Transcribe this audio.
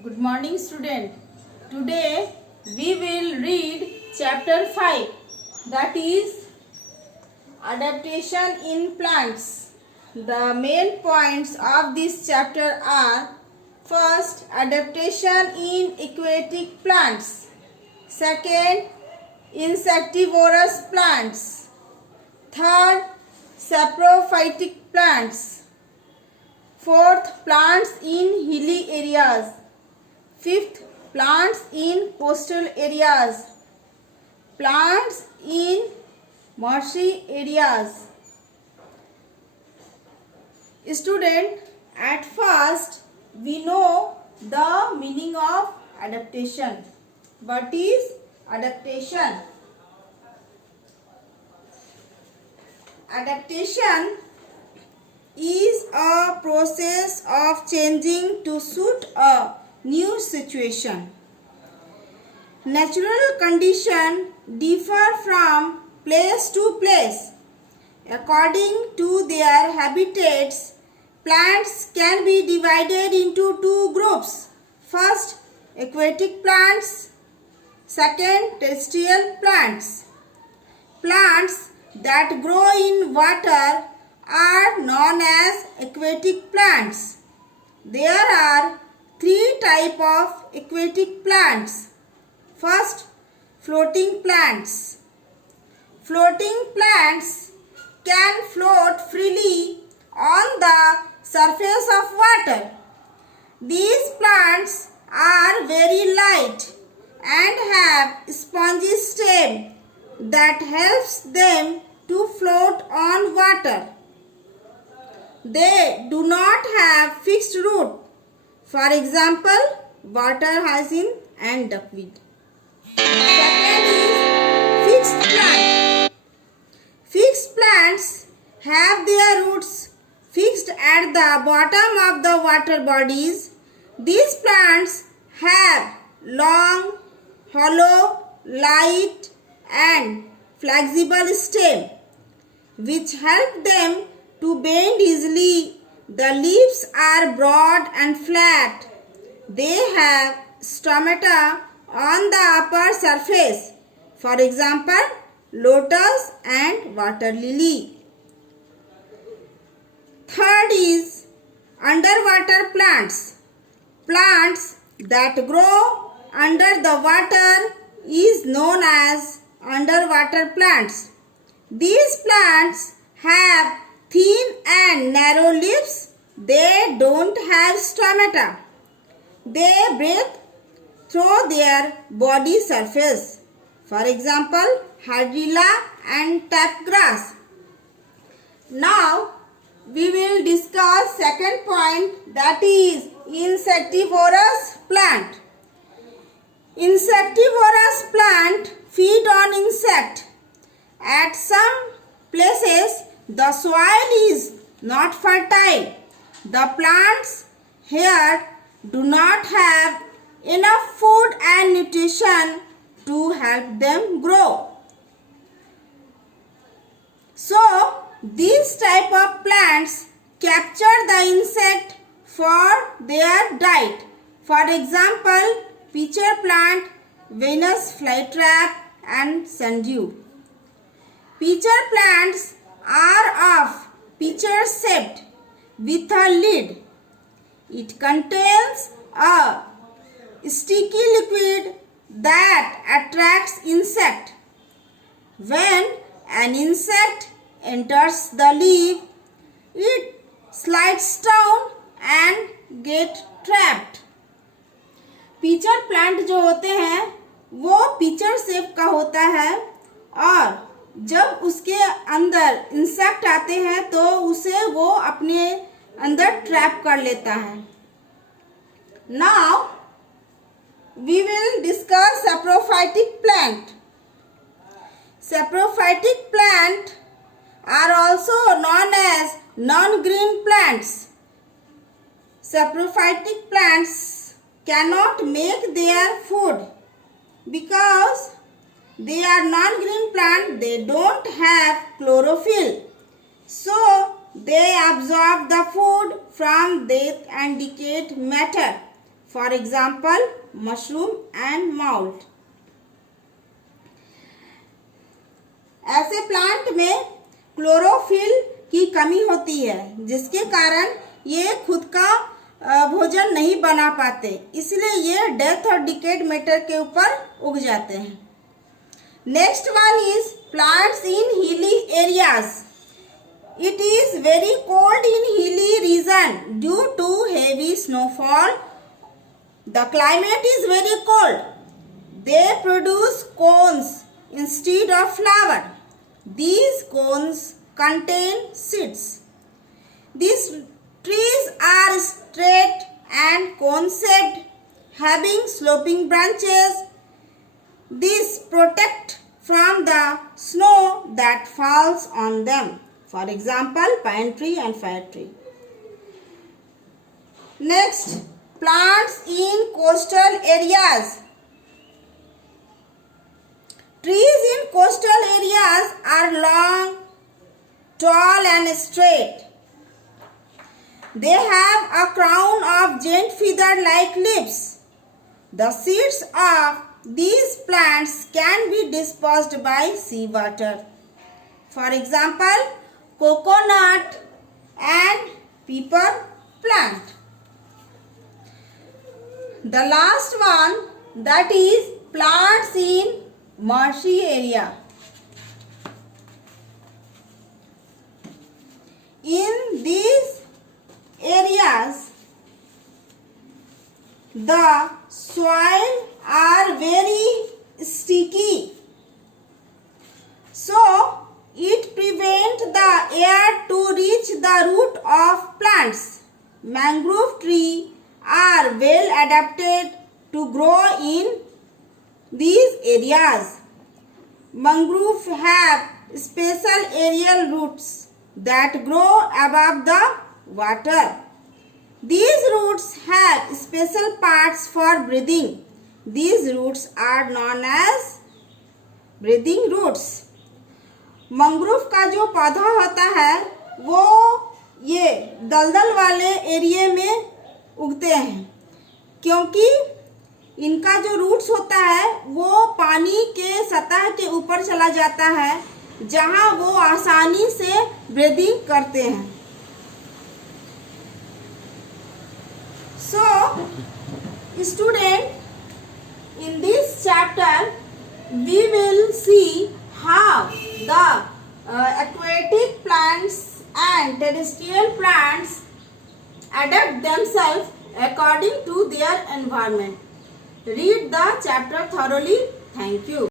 Good morning, student. Today we will read chapter 5, that is adaptation in plants. The main points of this chapter are: first, adaptation in aquatic plants; second, insectivorous plants; third, saprophytic plants; fourth, plants in hilly areas; fifth, plants in coastal areas; plants in marshy areas. Student, at first we know the meaning of adaptation. What is adaptation? Adaptation is a process of changing to suit a new situation. Natural conditions differ from place to place. According to their habitats, plants can be divided into two groups. First, aquatic plants. Second, terrestrial plants. Plants that grow in water are known as aquatic plants. There are three types of aquatic plants. First, floating plants. Floating plants can float freely on the surface of water. These plants are very light and have spongy stem that helps them to float on water. They do not have fixed root. For example, water hyacinth and duckweed. Second is fixed plant. Fixed plants have their roots fixed at the bottom of the water bodies. These plants have long, hollow, light and flexible stem which help them to bend easily. The leaves are broad and flat. They have stomata on the upper surface. For example, lotus and water lily. Third is underwater plants. Plants that grow under the water is known as underwater plants. These plants have thin and narrow leaves. They don't have stomata. They breathe through their body surface. For example, hydrilla and tap grass. Now we will discuss second point, that is insectivorous plant. Insectivorous plant feed on insect. At some places the soil is not fertile. The plants here do not have enough food and nutrition to help them grow. So, these type of plants capture the insect for their diet. For example, pitcher plant, Venus flytrap and sundew. Pitcher plants are of pitcher shaped with a lid. It contains a sticky liquid that attracts insect. When an insect enters the leaf, it slides down and get trapped. Pitcher plant जो होते हैं वो picture shape का होता है और जब उसके अंदर इंसेक्ट आते हैं तो उसे वो अपने अंदर ट्रैप कर लेता है. Now we will discuss saprophytic plant. Saprophytic plant are also known as non-green plants. Saprophytic plants cannot make their food because they are non-green plant. They don't have chlorophyll, so they absorb the food from dead and decayed matter. For example, mushroom and mold. ऐसे plant में chlorophyll की कमी होती है, जिसके कारण ये खुद का भोजन नहीं बना पाते, इसलिए ये डेथ और डिकेड मैटर के ऊपर उग जाते हैं. Next one is plants in hilly areas. It is very cold in hilly region due to heavy snowfall. The climate is very cold. They produce cones instead of flower. These cones contain seeds. These trees are straight and cone-shaped, having sloping branches. These protect from the snow that falls on them. For example, pine tree and fir tree. Next, plants in coastal areas. Trees in coastal areas are long, tall and straight. They have a crown of giant feather-like leaves. The seeds of these plants can be dispersed by seawater. For example, coconut and pepper plant. The last one, that is plants in marshy area. In these areas, the soil are very sticky, so it prevents the air to reach the root of plants. Mangrove trees are well adapted to grow in these areas. Mangroves have special aerial roots that grow above the water. These roots have special parts for breathing. These roots are known as breathing roots. Mangrove का जो पौधा होता है वो ये दलदल वाले area में उगते हैं, क्योंकि इनका जो रूट्स होता है वो पानी के सतह के ऊपर चला जाता है, जहां वो आसानी से ब्रीदिंग करते हैं. So, student, in this chapter we will see how the aquatic plants and terrestrial plants adapt themselves according to their environment. Read the chapter thoroughly. Thank you.